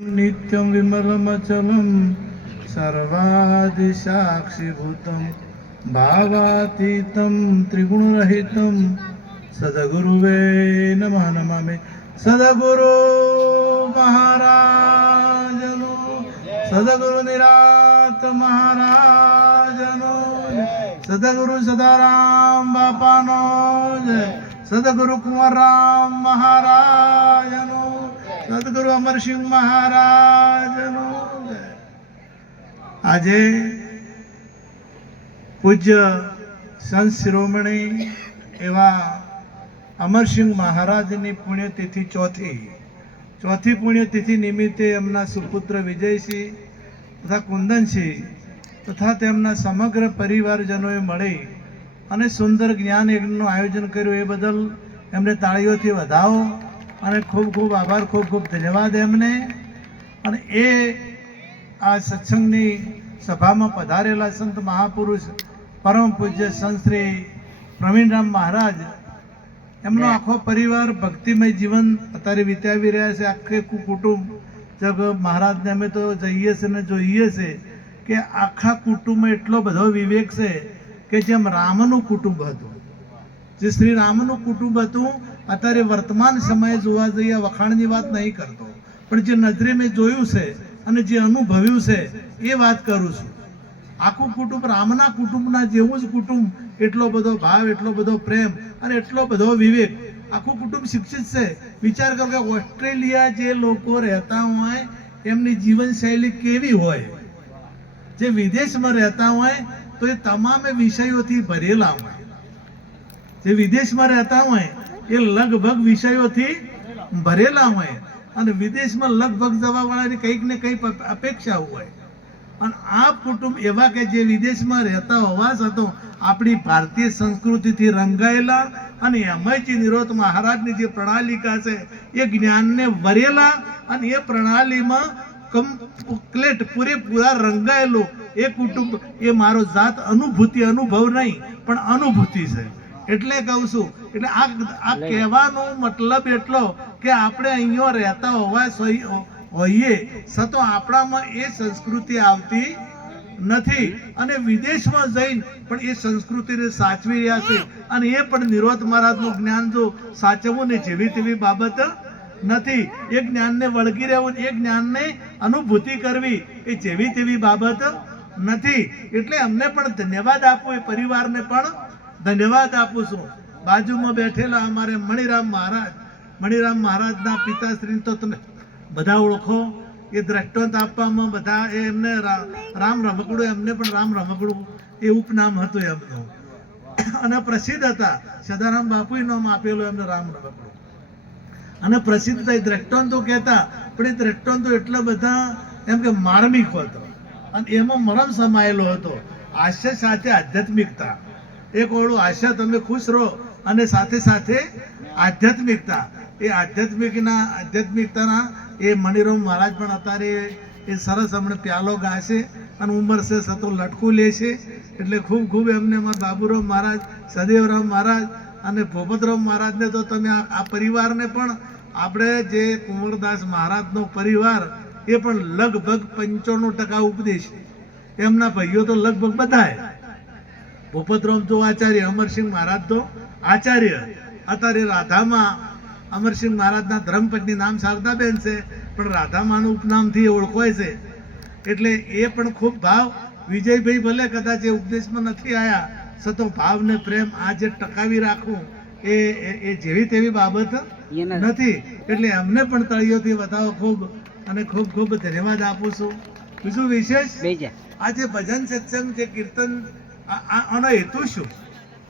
नित्यं विमलमचलं सर्वादिसाक्षिभूतं भावातीतं त्रिगुणरहितं सद्गुरुवे नमः नमामि। सद्गुरु महाराजनो सद्गुरु निरात महाराजनो सद्गुरु सदाराम बापानो जय। सद्गुरु कुंवरराम महाराजनो सद्गुरु अमरसिंह महाराजनो जय। આજે પૂજ્ય સંત શિરોમણી એવા અમરસિંહ મહારાજની પુણ્યતિથિ ચોથી પુણ્યતિથિ નિમિત્તે એમના સુપુત્ર વિજયસિંહ તથા કુંદનસિંહ તથા તેમના સમગ્ર પરિવારજનોએ મળી અને સુંદર જ્ઞાન યજ્ઞનું આયોજન કર્યું। એ બદલ એમને તાળીઓથી વધાવો અને ખૂબ ખૂબ આભાર, ખૂબ ખૂબ ધન્યવાદ એમને। અને એ આ સત્સંગની સભામાં પધારેલા સંત મહાપુરુષ પરમ પૂજ્ય સંત શ્રી પ્રવીણરામ મહારાજ, એમનો આખો પરિવાર ભક્તિમય જીવન અત્યારે વિતાવી રહ્યા છે। આખે કુટુંબ જગ મહારાજને અમે તો જઈએ છે ને જોઈએ છે કે આખા કુટુંબમાં એટલો બધો વિવેક છે કે જેમ રામનું કુટુંબ હતું, જે શ્રી રામનું કુટુંબ હતું, અત્યારે વર્તમાન સમયે જોવા જઈએ, વખાણની વાત નહીં કરતો, પણ જે નજરે મેં જોયું છે અને જે અનુભવ્યું છે એ વાત કરું છું। આખું કુટુંબ રામના કુટુંબના જેવું જ કુટુંબ, એટલો બધો ભાવ, એટલો બધો પ્રેમ અને એટલો બધો વિવેક। આખું કુટુંબ શિક્ષિત છે। વિચાર કરો કે ઓસ્ટ્રેલિયા જે લોકો રહેતા હોય એમની જીવનશૈલી કેવી હોય, જે વિદેશમાં રહેતા હોય તો એ તમામ વિષયોથી ભરેલા હોય। જે વિદેશમાં રહેતા હોય એ લગભગ વિષયોથી ભરેલા હોય અને વિદેશમાં લગભગ જવાવાળાની કંઈક ને કંઈક અપેક્ષા હોય। અને આ કુટુંબ એવા કે જે વિદેશમાં રહેતા હોવા છતાં આપણી ભારતીય સંસ્કૃતિથી રંગાયેલા અને એમાંય નિરોધ મહારાજની જે પ્રણાલિકા છે એ જ્ઞાનને વરેલા અને એ પ્રણાલીમાં કમ્પ્લેટ પૂરેપૂરા રંગાયેલો એ કુટુંબ, એ મારો જાત અનુભવ નહીં પણ અનુભૂતિ છે। એટલે કહું છું, એટલે આ કહેવાનો મતલબ એટલો કે આપણે અહીંયા રહેતા હોઈએ છતાં આપણામાં એ સંસ્કૃતિ આવતી નથી અને વિદેશમાં જઈને પણ એ સંસ્કૃતિને સાચવી રહ્યા છે। અને એ પણ નિરોધ મહારાજનું જ્ઞાન જો સાચવવું ને જેવી તેવી બાબત નથી, એ જ્ઞાનને વળગી રહેવું, એ જ્ઞાનને અનુભૂતિ કરવી એ જેવી તેવી બાબત નથી। એટલે અમને પણ ધન્યવાદ આપો, એ પરિવારને પણ ધન્યવાદ આપું છું। બાજુમાં બેઠેલા અમારે મણિરામ મહારાજના પિતાશ્રી તો તમે બધા ઓળખો। એ દ્રષ્ટાંત આપવામાં બધા એમને રામ રમકડું, એમને પણ રામ રમકડું એ ઉપનામ હતું એમનું અને પ્રસિદ્ધ હતા। સદારામ બાપુએ નામ આપેલું એમને રામ રમકડું અને પ્રસિદ્ધ થાય। દ્રષ્ટાંતો કહેતા પણ એ દ્રષ્ટાંતો એટલા બધા એમ કે માર્મિક હતો અને એમાં મરમ સમાયેલો હતો। હાસ્ય સાથે આધ્યાત્મિકતા, એક ઓળું હાસ્ય, તમે ખુશ રહો, અને સાથે સાથે આધ્યાત્મિકતા। એ આધ્યાત્મિકતાના એ મણિરામ મહારાજ પણ અત્યારે એ સરસ હમણાં પ્યાલો ગાશે અને ઉંમર છે સતો લટકું લે છે। એટલે ખૂબ ખૂબ એમને અમારા બાબુરામ મહારાજ, સદેવરામ મહારાજ અને ભોપતરામ મહારાજને તો તમે આ પરિવારને પણ આપણે જે કુંવરદાસ મહારાજનો પરિવાર એ પણ લગભગ 95% ઉપદેશ, એમના ભાઈઓ તો લગભગ બધાય। ભોપતરામ તો આચાર્ય, અમરસિંહ મહારાજ તો આચાર્ય। અત્યારે રાધામાં અમરસિંહ મહારાજના ધર્મપત્ની નામ શારદાબેન છે પણ રાધામાનું ઉપનામથી ઓળખાય છે। એટલે એ પણ ખૂબ ભાવ। વિજયભાઈ ભલે કદાચ એ ઉપદેશમાં નથી આવ્યા છતાં ભાવ ને પ્રેમ આ જે ટકાવી રાખવું એ જેવી તેવી બાબત નથી। એટલે અમને પણ તળિયોથી વધાવો ખૂબ અને ખૂબ ખૂબ ધન્યવાદ આપું છું। બીજું વિશેષ આ જે ભજન સત્સંગ, જે કીર્તન, આનો હેતુ શું?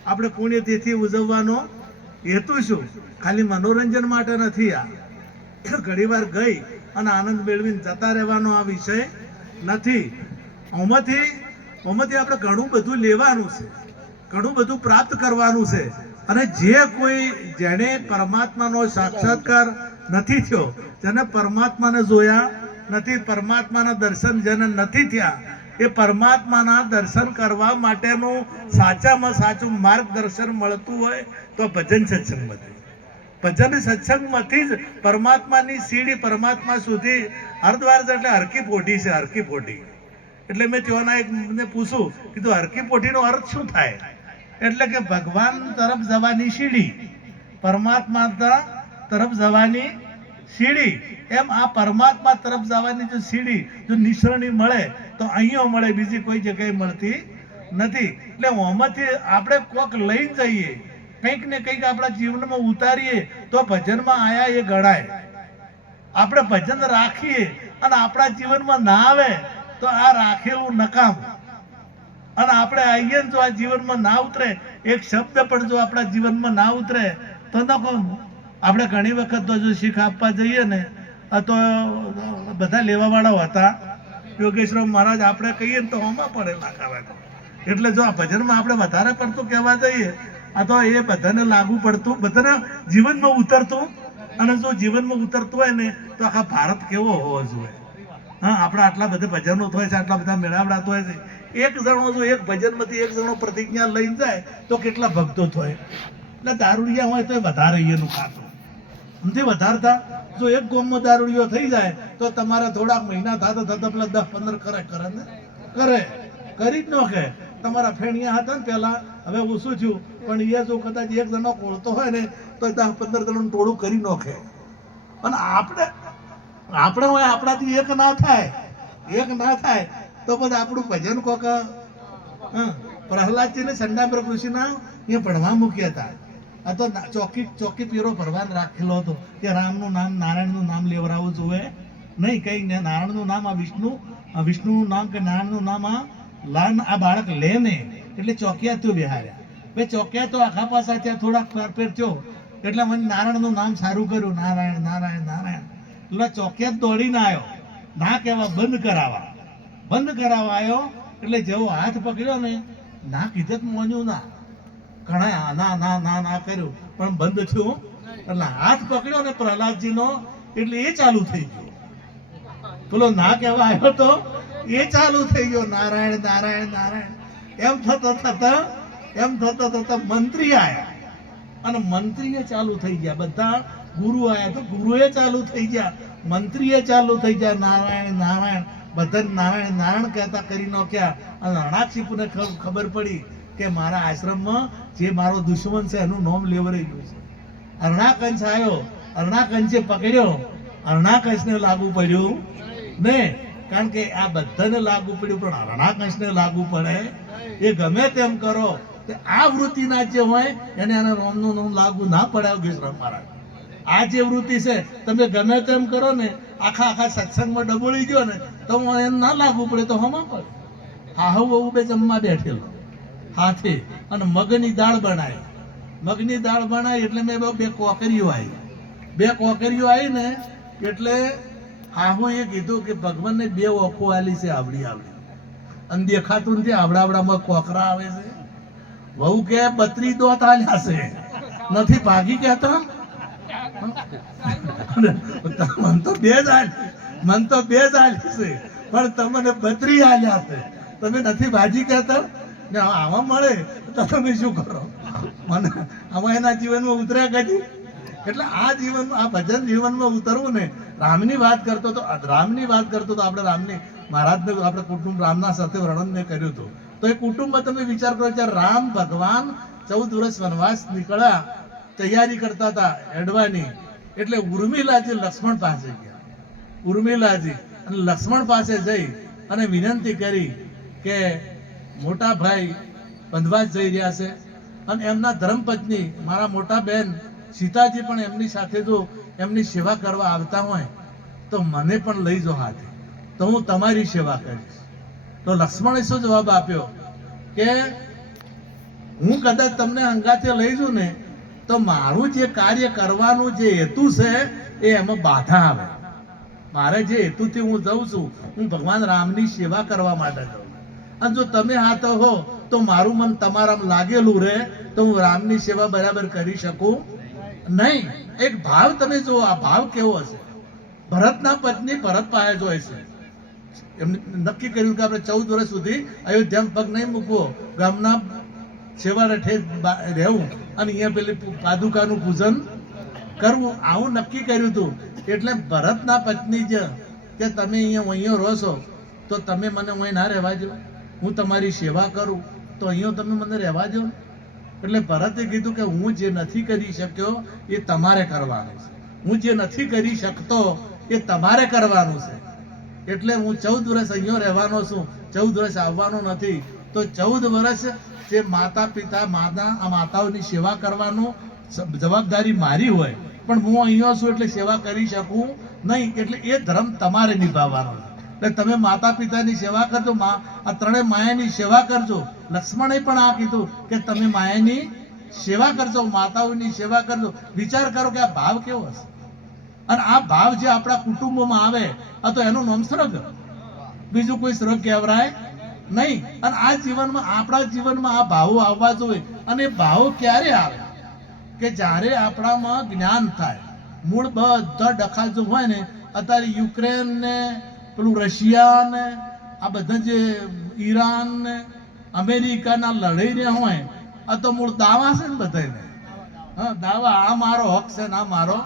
આપણે પુણ્યતિથિ ઉજવવાનો હેતુ શું? ખાલી મનોરંજન માટે નથી। આ ઘણી વાર ગઈ અને આનંદ મેળવીને જતા રહેવાનો આ વિષય નથી। આમાંથી આપણે ઘણું બધું લેવાનું છે, ઘણું બધું પ્રાપ્ત કરવાનું છે। અને જે કોઈ જેને પરમાત્માનો સાક્ષાત્કાર નથી થયો, જેને પરમાત્માને જોયા નથી, પરમાત્માના દર્શન જેને નથી થયા, એ પરમાત્માના દર્શન કરવા માટેનું સાચામાં સાચું માર્ગદર્શન મળતું હોય તો ભજન સત્સંગમાંથી। ભજન સત્સંગમાંથી જ પરમાત્માની સીડી પરમાત્મા સુધી અર્ધવારસ એટલે હરકી પોઢી છે, હરકી પોઢી. એટલે મેં ત્યાંના એક મને પૂછ્યું, કીધું હરકી પોઢીનો અર્થ શું થાય? એટલે કે ભગવાન તરફ જવાની સીડી, પરમાત્મા તરફ જવાની સીડી. એમ આ પરમાત્મા તરફ જવાની જો સીડી જો નિસરણી મળે તો અહીંયા મળે, બીજી કોઈ જગ્યાએ મળતી નથી. એટલે ઓમાંથી આપણે કોક લઈને જઈએ, કંઈક ને કંઈક આપણા જીવનમાં ઉતારીએ તો ભજનમાં આયા એ ગણાય. આપણે ભજન રાખીએ અને આપણા જીવનમાં ના આવે તો આ રાખેલું નકામ. અને આપણે આવીએ જો આ જીવનમાં ના ઉતરે, એક શબ્દ પણ જો આપણા જીવનમાં ના ઉતરે તો નકામ. આપણે ઘણી વખત તો જો શીખ આપવા જઈએ ને તો બધા લેવાવાળા હતા. યોગેશ્વર મહારાજ આપણે કહીએ ને તો હોમાં પડે નાખાવા. એટલે જો આ ભજનમાં આપણે વધારે પડતું કહેવા જઈએ આ તો એ બધાને લાગુ પડતું, બધાને જીવનમાં ઉતરતું. અને જો જીવનમાં ઉતરતું હોય ને તો આખા ભારત કેવો હોવો જોઈએ. હા, આપણે આટલા બધા ભજનો થાય છે, આટલા બધા મેળાવડાતો હોય છે. એક જણો જો એક ભજનમાંથી એક જણો પ્રતિજ્ઞા લઈને જાય તો કેટલા ભક્તો થાય. એટલે દારૂડિયા હોય તો વધારે એનું ખાતું નથી વધારતા. જો એક ગામમાં દારૂડિયો થઈ જાય તો તમારે થોડાક મહિના થતા થતા પેલા 10-15 કરે ને કરી જ નાખે. તમારા ફેણિયા હતા ને પેલા, હવે ઓછું થયું, પણ એ જો કદાચ એક જણો કોળતો હોય ને તો 10-15 જણનું ટોળું કરી નાખે. અને આપણે હોય આપણાથી એક ના થાય તો પછી આપણું ભજન કોક પ્રહલાદજીને ચંડામ્બર ઋષિના એ ભણવા મૂક્યા હતા. આ તો ચોકી પીરો ભરવાન રાખેલો હતો કે રામનું નામ નારાયણનું નામ લેવરાવું જોઈએ નહીં. કઈ નારાયણનું નામ આ વિષ્ણુનું નામ કે નારાયણનું નામ આ બાળક લે ને એટલે ચોકિયા થયો બિહાર્યા. ભાઈ ચોકિયા તો આખા પાસા ત્યાં થોડાક ફેરફેર થયો એટલે મને નારાયણનું નામ સારું કર્યું, નારાયણ નારાયણ નારાયણ. એટલે ચોકિયા દોડીને આવ્યો, ના કહેવા બંધ કરાવવા આવ્યો. એટલે જેવો હાથ પકડ્યો ને, ના કીધે મોન્યું ના, ઘણા ના ના ના ના કર્યું પણ બંધ થયું. એટલે હાથ પકડ્યો ને પ્રહલાદજીનો એટલે એ ચાલુ થઈ ગયો. પેલો ના કહેવા આવ્યો તો એ ચાલુ થઈ ગયો, નારાયણ નારાયણ નારાયણ. એમ થતા મંત્રી આયા અને મંત્રીએ ચાલુ થઈ ગયા. બધા ગુરુ આયા તો ગુરુએ ચાલુ થઈ ગયા, મંત્રીએ ચાલુ થઈ ગયા, નારાયણ નારાયણ. બધા નારાયણ નારાયણ કહેતા કરી નાખ્યા. અને હરણાક્ષિપુને ખબર પડી કે મારા આશ્રમમાં જે મારો દુશ્મન છે એનું નામ લેવરાઈ ગયું છે. હરણાકંસ આવ્યો, હરણાકંસે પકડ્યો, હરણાકંસને લાગુ પડ્યું ને, કારણ કે આ બધાને લાગુ પડ્યું પણ હરણાકંસને લાગુ પડે એ ગમે તેમ કરો. આ વૃત્તિના જે હોય એને રામનું નામ લાગુ ના પડે. યોગેશ્વર મહારાજ આ જે વૃત્તિ છે તમે ગમે તેમ કરો ને, આખા સત્સંગમાં ડબોળી ગયો ને તો એને ના લાગુ પડે તો હમા પડે. હાહુ બહુ બે જમવા બેઠેલો હાથે અને મગની દાળ બનાવી એટલે મેં બે કોકરીઓ આવી ને એટલે હાહુ એ કીધું કે ભગવાનને 2 ઓખો આલી છે આવડી અને દેખાતું નથી. આવડામાં કોકરા આવે છે. વહુ કે 32 દોત આલ્યા છે, નથી ભાગી કહેતા. મન તો બે જ આલી છે પણ તમને 32 આલ્યા છે, તમે નથી ભાજી કહેતા ને આવા મળે તો તમે શું કરો? મને આમાં એના જીવનમાં ઉતર્યા કદી. એટલે આ ભજન જીવનમાં ઉતરવું ને. રામની વાત કરતો તો આપણે રામની મહારાજને આપણે કુટુંબ રામના સાથે વર્ણન મેં કર્યું હતું. તો એ કુટુંબમાં તમે વિચાર કરો કે રામ ભગવાન 14 વર્ષ વનવાસ નીકળ્યા, તૈયારી કરતા હતા એડવાની. એટલે ઉર્મિલાજી લક્ષ્મણ પાસે ગયા. ઉર્મિલાજી અને લક્ષ્મણ પાસે જઈ અને વિનંતી કરી કે મોટા ભાઈ વનવાસ જઈ રહ્યા છે અને એમના ધર્મપત્ની મારા મોટા બેન સીતાજી પણ એમની સાથે જો એમની સેવા કરવા આવતા હોય તો મને પણ લઈ જાઓ હાથે, તો હું તમારી સેવા કરીશ. તો લક્ષ્મણે શું જવાબ આપ્યો કે હું કદાચ તમને અંગાથે લઈ જાઉં ને તો મારું જે કાર્ય કરવાનું જે હેતુ છે એ એમાં બાધા આવે. મારે જે હેતુથી હું જઉં છું, હું ભગવાન રામની સેવા કરવા માટે જાઉં. અને જો તમે હાથો હો તો મારું મન તમારામાં લાગેલું રહે તો હું રામની સેવા બરાબર કરી શકું નહીં. એક ભાવ તમે જુઓ, આ ભાવ કેવો હશે. ભરતના પત્ની ભરત પાસે જોઈ છે. એમને નક્કી કર્યું કે આપણે 14 વર્ષ સુધી અયોધ્યામાં પગ નહીં મૂકવો, ગામના છેવાડે રહેવું અને અહીંયા પેલી પાદુકાનું પૂજન કરવું, આવું નક્કી કર્યું હતું. એટલે ભરતના પત્ની જે કે તમે અહીંયા રહો છો તો તમે મને અહીં ના રહેવા દો, હું તમારી સેવા કરું તો અહીંયા તમે મને રહેવા દો. એટલે ભરતે કીધું કે હું જે નથી કરી શક્યો એ તમારે કરવાનું છે, હું જે નથી કરી શકતો એ તમારે કરવાનું છે. એટલે હું 14 વર્ષ અહીંયા રહેવાનો છું, 14 વર્ષ આવવાનો નથી. તો 14 વર્ષ જે માતા પિતા માતાઓની સેવા કરવાનું જવાબદારી મારી હોય, પણ હું અહીંયા છું એટલે સેવા કરી શકું નહીં. એટલે એ ધર્મ તમારે નિભાવવાનો છે. એટલે તમે માતા પિતાની સેવા કરજો, આ ત્રણેય માયાની સેવા કરજો. લક્ષ્મણે પણ આ કીધું કે તમે માયાની સેવા કરજો, માતાઓની સેવા કરજો. વિચાર કરો કે આ ભાવ કેવો હશે. અને આ ભાવ જે આપણા કુટુંબમાં આવે, આ તો એનું નામ સ્વર્ગ, બીજું કોઈ સ્વર્ગ કહેવાય નહીં. અને આ જીવનમાં, આપણા જીવનમાં આ ભાવો આવવા જોઈએ. અને ભાવો ક્યારે આવે? કે જ્યારે આપણામાં જ્ઞાન થાય. મૂળ બધા ડખા જો હોય ને, અત્યારે યુક્રેન ને પેલું રશિયા ને આ બધા જે ઈરાન ને અમેરિકાના લડાઈ રહ્યા હોય, આ તો મૂળ દાવા છે ને બધાને. હા, દાવા, આ મારો હક છે ને આ મારો,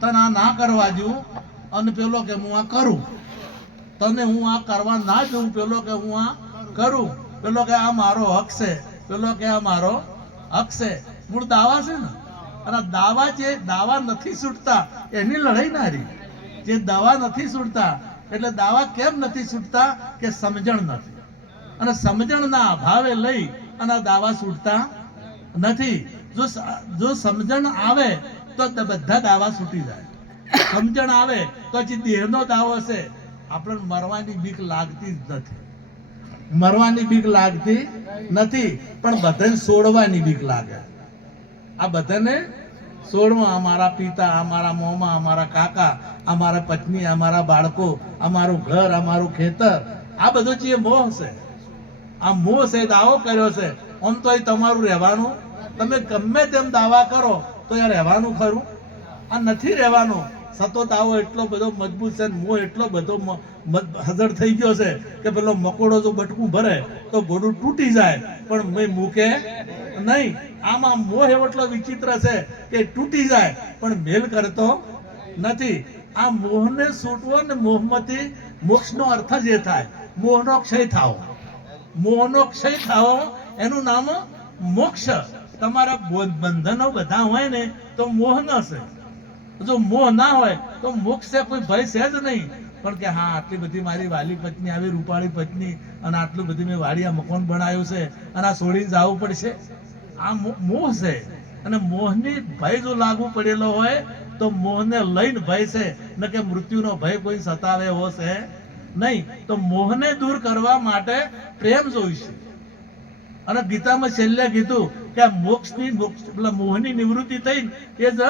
તને આ ના કરવા દઉં, અને પેલો કે હું આ કરું, તને હું આ કરવા ના દઉં, પેલો કે હું આ કરું, પેલો કે આ મારો હક છે, પેલો કે આ મારો હક છે. મૂળ દાવા છે ને. અને દાવા, જે દાવા નથી છૂટતા એની લડાઈ નારી. જે દાવા નથી છૂટતા, એટલે દાવા કેમ નથી છૂટતા? કે સમજણ નથી. અને સમજણના અભાવે લઈ અને દાવા છૂટતા નથી. જો સમજણ આવે તો બધા દાવા છૂટી જાય. સમજણ આવે તો જે દેહનો દાવો છે, આપણને મરવાની બીક લાગતી જ નથી. મરવાની બીક લાગતી નથી, પણ બધાને છોડવાની બીક લાગે. આ બધાને છોડવા, અમારા પિતા, અમારા મોમા, અમારા કાકા, અમારા પત્ની, અમારા બાળકો, અમારું ઘર, અમારું ખેતર, આ બધો જે મોહ છે, આ મોહ છે, દાવો કર્યો છે. આમ તો એ તમારું રહેવાનું, તમે ગમે તેમ દાવા કરો તો એ રહેવાનું ખરું? આ નથી રહેવાનું. સતો દાવો એટલો બધો મજબૂત છે, મોહ એટલો બધો હજર થઈ ગયો છે કે પેલો મકોડો જો બટકું ભરે તો ઘોડું તૂટી જાય, પણ મેં મૂકે નહીં. આમાં મોહ એટલો વિચિત્ર છે કે તૂટી જાય પણ મેલ કરતો નથી. આ મોહને છૂટવો ને મોહમાંથી મોક્ષનો અર્થ જ એ થાય, મોહનો ક્ષય થાવો. મોહનો ક્ષય થાવો એનું નામ મોક્ષ. તમારા બંધનો બધા હોય ને તો મોહ ન છે. જો મોહ ના હોય તો મોક્ષ છે કોઈ ભય છે જ નહીં. પણ કે હા, આટલી બધી મારી વાલી પત્ની, આવી રૂપાળી પત્ની, અને આટલું બધું મેં વાડિયા મકાન બનાવ્યું છે, અને આ છોડીને જવું પડશે, આ મોહ છે. અને મોહની ભય જો લાગુ પડેલો હોય તો મોહને લઈને ભય છે, ન કે મૃત્યુનો ભય કોઈ સતાવે એવો છે નહીં. તો મોહને દૂર કરવા માટે પ્રેમ જોઈશે. અને ગીતામાં છેલ્લે કીધું કે આ મોહની નિવૃત્તિ થઈ એ જ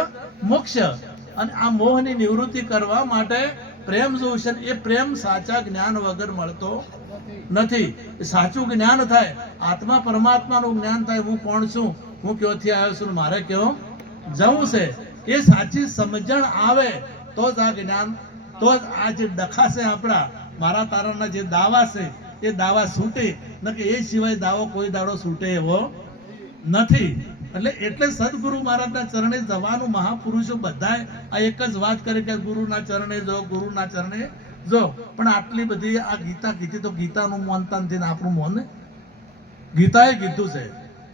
મોક્ષ. અને આ મોહની નિવૃત્તિ કરવા માટે પ્રેમ જોઈશે. એ પ્રેમ સાચા જ્ઞાન વગર મળતો નથી. સાચું જ્ઞાન થાય, આત્મા પરમાત્માનું જ્ઞાન થાય. હું કોણ છું, હું ક્યાંથી આવ્યો છું, મારે ક્યાં જવું છે, એ સાચી સમજણ આવે તો જ આ જ્ઞાન, તો જ આ જે ડખા છે આપણા, મારા તારાના જે દાવા છે એ દાવા છૂટે. ન કે એ સિવાય દાવો કોઈ દાડો છૂટે એવો નથી. એટલે સદગુરુ મહારાજના ચરણે જવાનું. મહાપુરુષો બધા આ એક જ વાત કરે કે ગુરુના ચરણે જો, ગુરુના ચરણે જો. પણ આટલી બધી આ ગીતા કીધી તો ગીતાનું મોનતા નથી ને આપણું મોન. ગીતાએ કીધું છે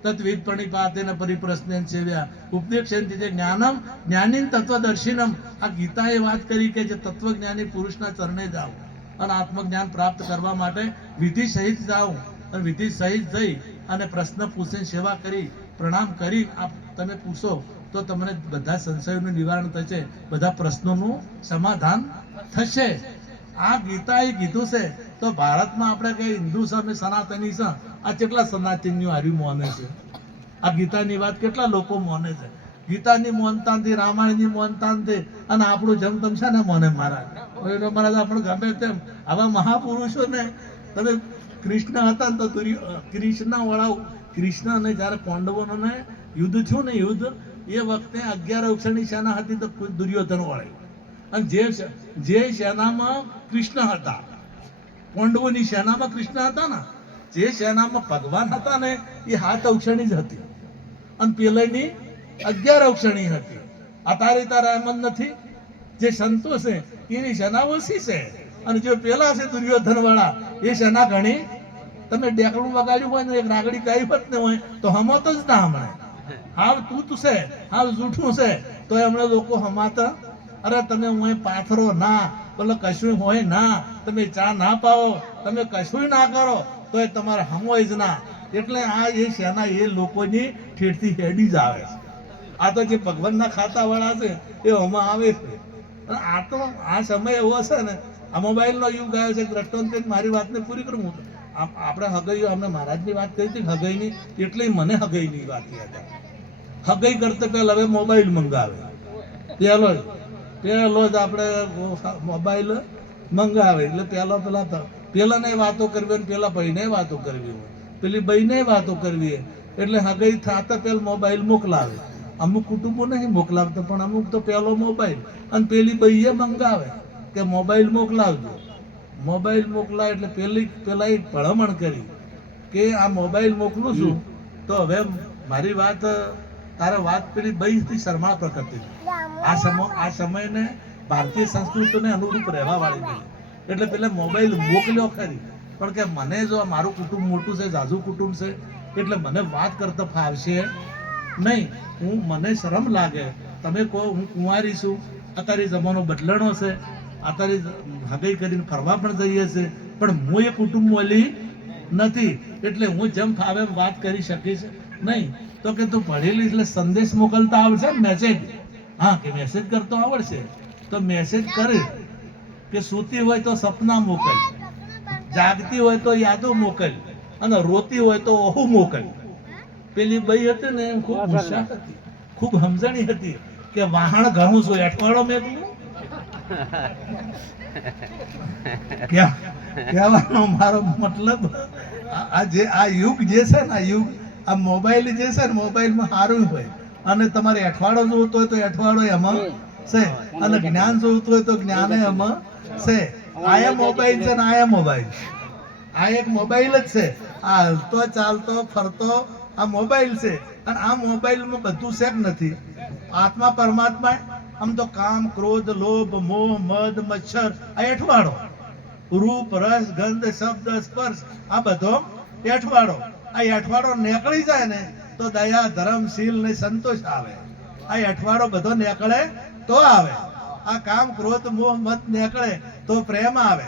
તત્વિદ પ્રણિપાતેન પરિપ્રશ્નેન સેવ્યા ઉપદેક્ષેન જે જ્ઞાનમ જ્ઞાનીન તત્વદર્શિનમ. આ ગીતાએ વાત કરી કે જે તત્વજ્ઞાની પુરુષના ચરણે જાઓ અને આત્મજ્ઞાન પ્રાપ્ત કરવા માટે વિધિ સહિત જાઓ. અને વિધિ સહિત જઈ અને પ્રશ્ન પૂછીને સેવા કરી, પ્રણામ કરી આપ તમે પૂછો તો તમને બધા સંશયોનું નિવારણ થશે, બધા પ્રશ્નોનું સમાધાન થશે. આ ગીતાએ કીધું છે. તો ભારતમાં આપણે કઈ હિન્દુ છે અને સનાતની છે, આ કેટલા સનાતનીઓ હાર્યું માને છે? આ ગીતાની વાત કેટલા લોકો માને છે? ગીતાની મોનતાનથી, રામાયણની મોનતાનથી, અને આપણું જમતમ છે ને મોને મહારાજ. મહારાજ આપણે ગમે તેમ આવા મહાપુરુષોને તમે કૃષ્ણ હતા ને તો કૃષ્ણ વળાવ, કૃષ્ણને જ્યારે પાંડવોને યુદ્ધ થયું ને, યુદ્ધ એ વખતે 11 અક્ષરની સેના હતી તો દુર્યોધન વળાયું. અને જે સેનામાં કૃષ્ણ હતા, પાંડવોની સેનામાં કૃષ્ણ હતા ને, જે સેનામાં ભગવાન હતા ને એ 7 અક્ષરની જ હતી, અને પેલાની 11 અક્ષરની હતી. અત્યારે તારા એમ જ નથી. જે સંતો છે એની સેના ઓછી છે, અને જે પેલા છે દુર્યોધન વાળા એ શેના ઘણી તમે ડેકડું વગાડ્યું હોય ને એક નાગડી કઈ પત ને હોય તો હમત જ ના હમણે હાવ તૂત છે હાવ જૂઠું છે તો એમણે લોકો હમાતા અરે તમે હું પાથરો ના બોલો કશું હોય ના તમે ચા ના પાવો તમે કશું ના કરો તો એ તમારે હમોય જ ના એટલે આ એ શેના એ લોકોની ઠેઠથી હેડી જ આવે છે આ તો જે ભગવાનના ખાતા વાળા છે એ હમણાં આવે છે અને આ તો આ સમય એવો છે ને આ મોબાઈલનો યુગ આવ્યો છે દ્રષ્ટાંત મારી વાતને પૂરી કરું હું આપણે હગઈ અમને મહારાજની વાત કરી હતી હગઈની એટલે મને હગઈની વાત યાદ આવે હગઈ કરતા પહેલા હવે મોબાઈલ મંગાવે પેલો જ આપણે મોબાઈલ મંગાવે એટલે પેલાને વાતો કરવી અને પેલા ભાઈને વાતો કરવી હોય પેલી ભાઈને વાતો કરવી એટલે હગઈ થતા પેલા મોબાઈલ મોકલાવે અમુક કુટુંબો નહીં મોકલાવતા પણ અમુક તો પેલો મોબાઈલ અને પેલી ભાઈએ મંગાવે કે મોબાઈલ મોકલાવજો મોબાઈલ મોકલાય એટલે પેલા ભલામણ કરી કે આ મોબાઈલ મોકલું છું તો હવે મારી વાત તારે વાત પેલી ભાઈથી શરમાળ પ્રકૃતિ આ સમયને ભારતીય સંસ્કૃતિને અનુરૂપ રહેવા વાળી નહીં એટલે પેલા મોબાઈલ મોકલ્યો ખરી પણ કે મને જો મારું કુટુંબ મોટું છે ઝાઝુ કુટુંબ છે એટલે મને વાત કરતા ફાવશે નહીં મને શરમ લાગે તમે કહો હું કુંવારી છું અત્યારે જમાનો બદલાણો છે અત્યારે હગાઈ કરીને ફરવા પણ જઈએ છે પણ હું એ કુટુંબ વાળી નથી એટલે હું જેમ ફાવે વાત કરી શકીશ નહીં તો કે તું ભણેલી એટલે સંદેશ મોકલતા આવડશે ને મેસેજ હા કે મેસેજ કરતો આવડશે તો મેસેજ કરે કે સૂતી હોય તો સપના મોકલ જાગતી હોય તો યાદો મોકલ અને રોતી હોય તો ઓહુ મોકલ પેલી બઈ હતી ને એમ ખૂબ હોશિયાર હતી ખૂબ સમજણી હતી કે વાહણ ઘણું છું અઠવાડો મેકલું કહેવાનો મારો મતલબ આ યુગ જે છે ને આ યુગ આ મોબાઈલ જે છે ને મોબાઈલમાં સારું હોય અને તમારે અઠવાડો જોવતો હોય તો અઠવાડો એમાં છે અને જ્ઞાન જોવતું હોય તો જ્ઞાન એમાં છે આ મોબાઈલ છે ને આ મોબાઈલ આ એક મોબાઈલ જ છે આ હલતો ચાલતો ફરતો આ મોબાઈલ છે અને આ મોબાઈલમાં બધું છે કે નથી આત્મા પરમાત્મા આમ તો કામ ક્રોધ લોભ મોહ મદ મચ્છર આ અઠવાડો રૂપ રસ ગંધ શબ્દ સ્પર્શ આ બધો અઠવાડો આ અઠવાડો નીકળી જાય ને તો દયા ધર્મ શીલ ને સંતોષ આવે આ અઠવાડો બધો નીકળે તો આવે આ કામ ક્રોધ મોહ મદ નીકળે તો પ્રેમ આવે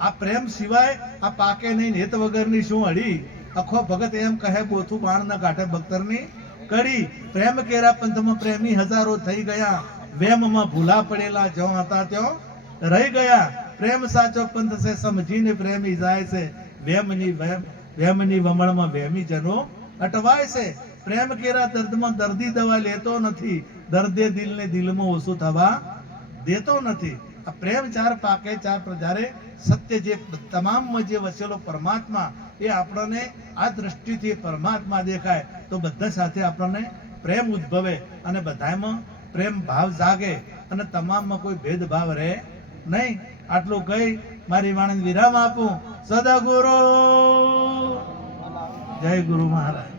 આ પ્રેમ સિવાય આ પાકે નહીં હેત વગરની શું હડી આખો ભગત એમ કહે બોથું બાણ ના કાંઠે બખ્તરની કડી પ્રેમ કેરા પંથમાં પ્રેમી હજારો થઈ ગયા વેમમાં ભૂલા પડેલા જો હતા ત્યો રહી ગયા પ્રેમ સાચો પંથ છે સમજીને પ્રેમી જાય છે વેમની વમળમાં વેમી જનો અટવાય છે પ્રેમ કેરા દર્દમાં દર્દી દવા લેતો નથી દર્દે દિલને દિલમાં ઓછું થવા દેતો નથી આ પ્રેમ ચાર પાકે ચાર પ્રજારે સત્ય જે તમામમાં જે વસેલો પરમાત્મા એ આપણને આ દ્રષ્ટિથી પરમાત્મા દેખાય તો બધા સાથે આપણને પ્રેમ ઉદ્ભવે અને બધામાં પ્રેમ ભાવ જાગે અને તમામમાં કોઈ ભેદભાવ રહે નહીં આટલું કહી મારી વાણીને વિરામ આપું સદગુરુ જય ગુરુ મહારાજ.